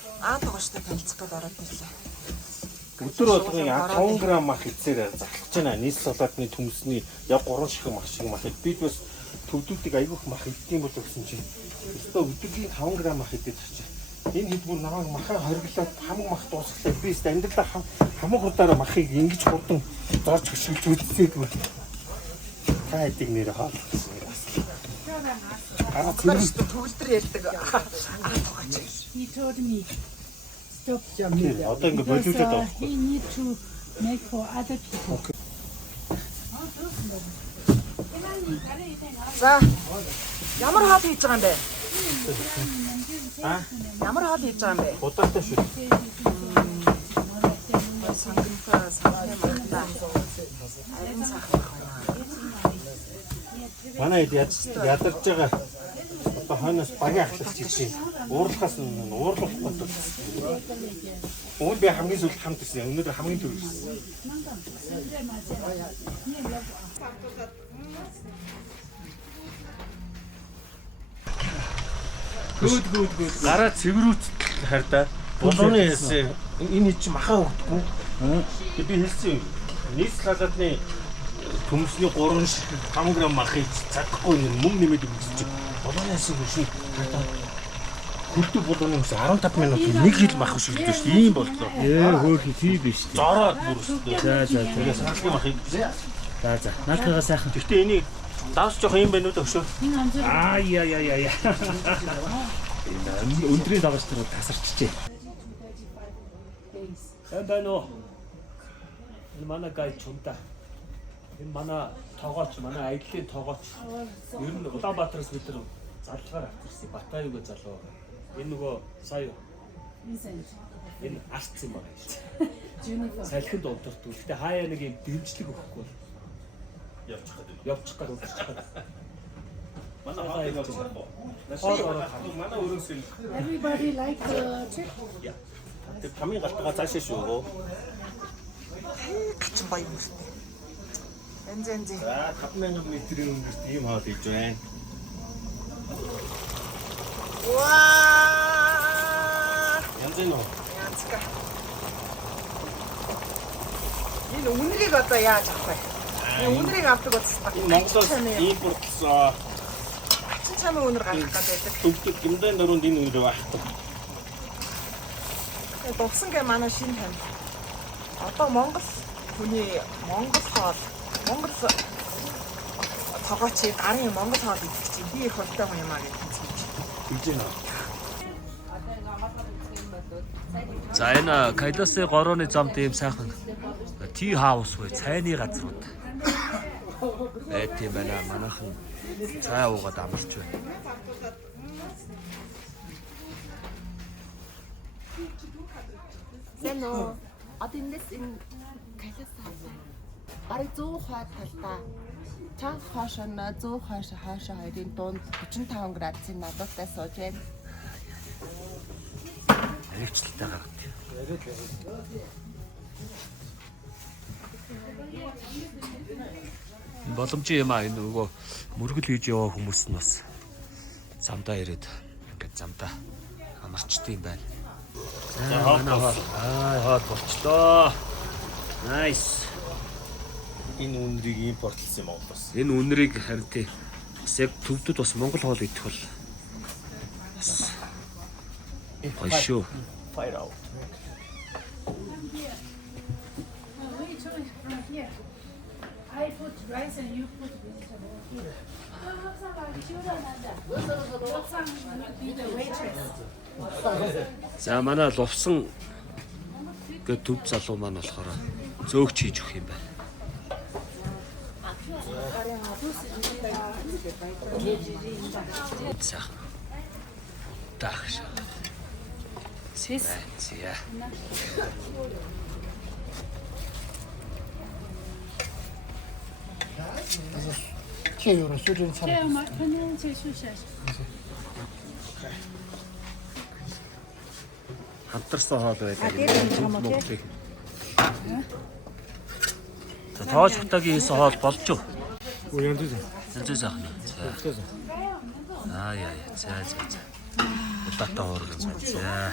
тоогоштой танилцах гээд ороод ирлээ. Өдөр болгон 5 г мах хийцээр захлаж байна. Нийслэл болоодны төмсний яг 3 шиг мах шиг мах. Бид бас төвдүүдийг айгүйх мах хийдэг болов гэсэн чинь өстө өдөргийн 5 г мах хийдэг чинь. Энэ хэд бүр намайг махаа хоригдлоод хамаг мах дуусгалаа. Би өстө амьдралаа хамаг хурдаараа махыг ингэж хурдан зорж хөшгөлж үзсээдгүй. Та хэдийг нэр хаалт гэсэн юм байна. Төвлөр ярьдаг. He told me stop jumping. Одоо ингэ болиулаад авах. He need to make for other people. За. Ямар хоол хийж байгаа юм бэ? Ямар хоол хийж байгаа юм бэ? Удаатай шүү. Сангинта савны махта. Арын сахар. Манай хэд ядарч байгаа. Одоо хойноос багийн ахлагч ирсэн. Уурлахаас уурлах болдог. Уур би хамгийн сүүлд хамт ирсэн. Өнөөдөр хамгийн түрүү ирсэн. Гүд. Гараа цэврүүц хайртай. Булууны хэлсэн. Энэ чи махаа өгдөг. Би хэлсэн юм. Нийслэл халаатны төмсний 3 шиг 5 г мах хийж чадахгүй мөнгө нэмээд өгсөн. Булууны хэлсэн хүчин хөлтөг булууны хүчин 15 минут нэг хил мах шилждэг шүү. Ийм боллоо. Хөөх тий биш. Зороод бүр өстэй. За. Тэгээ саалгын махыг. За. Наадхайгаа сайхан. Гэхдээ энийг давс жоох юм байна уу өшөө. Яа. Өндрийн даваач тэр тасарчжээ. Сайн байна уу? Энэ манай гай чунта. Энэ манай тоогооч, манай аяллаа тоогооч. Ер нь Улаанбаатараас бид нар залгаар авчирсан. Батаюугаа залуу. Энэ нөгөө сая энэ арц юм байна. Салхинд унтардаг. Гэхдээ хаяа нэг юм дэмжлэг өгөхгүй бол явчих гээд. Манай хаа явж байгаа. Манай өрөөс нь Everybody like check. тэр хамгийн галтгаа цаашаа шүү. Чин гоё юм шүү. Энзэн. За 5000 м-ийн өнгөрт ийм хоол хийж байна. Ваа! Янзэн уу? Янзка. Энэ үнэрийг одоо яаж авах вэ? Энэ үнэрийг авдаг удаа. Энэ Монголоос импортлсон. Ачин чамын үнэр гаргах гэдэг. Төвдөг гимдэн дөрөнд энэ үнэр байхгүй. Дувсан гэ манай шинэ тань. Одоо Монгол хүний Монгол хоол, Монгол тоогооч гарын Монгол хоол идэх чинь би их хөлтэй хүн юм аа гэж хэлж Хилжээ нөө. За энэ Кайлосын горооны замд ийм сайхан ти хаус вэ? Цайны газрууд. Тийм байна. Манайхан цай уугаад амарч байна. Зэн үү? Одоо эндээс энэ калас хаваа. Бараг 100 хойд талдаа. Чанга хоошоо 100 хоошоо хоёрын дунд 45 градусын нададтай сууж байна. Аригчлалтай гаргав. Боломжтой юм аа энэ нөгөө мөргөл хийж яваа хүмүүс нь бас замдаа ирээд ингээд замдаа амарчдсан юм байна. Хоол болчлоо. Nice. Энэ үнэрийг импортлсон юм Монголоос. Энэ үнэрийг харин тий бас яг төвдөд бас монгол хоол идэх бол бас гоё шүү. Fire out. I put rice and you put vegetable here. Be the waitress. За манай лувсан гэ төв залуу маань болохоор зөөгч хийж өгөх юм байна. Сайхан. Тахш. Sis. Зя. Чеёро сүрэн цаа. Okay, maar kunnen ze sushi? Хамтарсан хоол байдаг. Монголыг. За тоож хутагийн хийсэн хоол болж юу? Янз бүр. Янз сайхан. За. Яа. За. Удаатай хоорог юм. За.